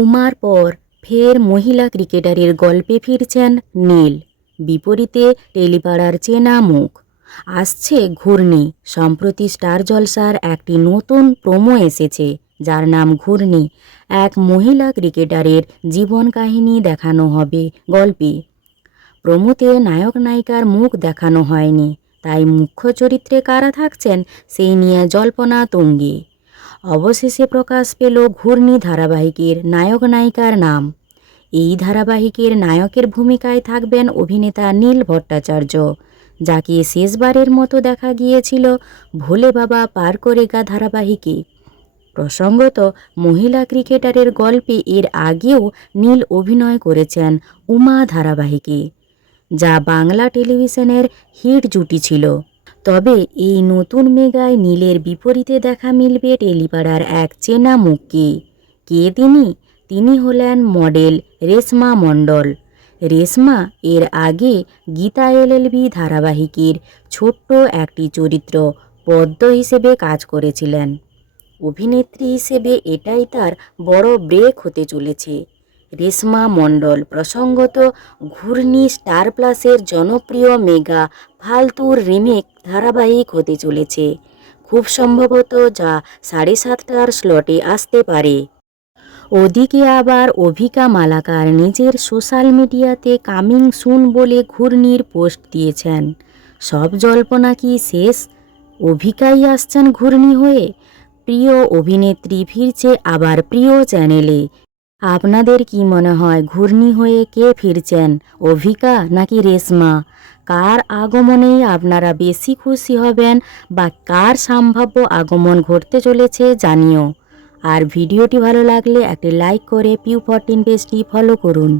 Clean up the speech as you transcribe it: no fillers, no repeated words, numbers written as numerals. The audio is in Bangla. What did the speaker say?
উমার পর ফের মহিলা ক্রিকেটারের গল্পে ফিরছেন নীল। বিপরীতে টেলিপাড়ার চেনা মুখ। আসছে ঘূর্ণি। সম্প্রতি স্টার জলসার একটি নতুন প্রোমো এসেছে, যার নাম ঘূর্ণি। এক মহিলা ক্রিকেটারের জীবন কাহিনী দেখানো হবে গল্পে। প্রোমোতে নায়ক নায়িকার মুখ দেখানো হয়নি, তাই মুখ্য চরিত্রে কারা থাকছেন সেই নিয়ে জল্পনা তুঙ্গে। অবশেষে প্রকাশ পেল ঘূর্ণি ধারাবাহিকের নায়ক নায়িকার নাম। এই ধারাবাহিকের নায়কের ভূমিকায় থাকবেন অভিনেতা নীল ভট্টাচার্য, যাকে শেষবারের মতো দেখা গিয়েছিল ভোলে বাবা পার করেগা ধারাবাহিকে। প্রসঙ্গত, মহিলা ক্রিকেটারের গল্পে এর আগেও নীল অভিনয় করেছেন উমা ধারাবাহিকে, যা বাংলা টেলিভিশনের হিট জুটি ছিল। তবে এই নতুন মেগায় নীলের বিপরীতে দেখা মিলবে টেলিপাড়ার এক চেনা মুখকে। কে তিনি হলেন মডেল রেশমা মণ্ডল। রেশমা এর আগে গীতা এলএলবি ধারাবাহিকের ছোট্ট একটি চরিত্র পদ্ম হিসেবে কাজ করেছিলেন। অভিনেত্রী হিসেবে এটাই তার বড় ব্রেক হতে চলেছে। রেশমা মণ্ডল প্রসঙ্গত ঘূর্ণি স্টার প্লাসের জনপ্রিয় মেগা ফালতুর রিমেক ধারাবাহিক হতে চলেছে, খুব সম্ভবত যা 7:30টার স্লটে আসতে পারে। ওদিকে আবার অভিকা মালাকার নিজের সোশ্যাল মিডিয়াতে কামিং সুন বলে ঘূর্ণির পোস্ট দিয়েছেন। সব জল্পনা কি শেষ? অভিকাই আসছেন ঘূর্ণি হয়ে। প্রিয় অভিনেত্রী ফিরছে আবার প্রিয় চ্যানেলে। আপনাদের কি মনে হয় ঘূর্ণি হয়ে কে ফিরছেন, অভিকা নাকি রেশমা? কার আগমনেই আপনারা বেশি খুশি হবেন বা কার সম্ভাব্য আগমন ঘটতে চলেছে জানিও। আর ভিডিওটি ভালো লাগলে একটি লাইক করে পিউ14 পেজটি ফলো করুন।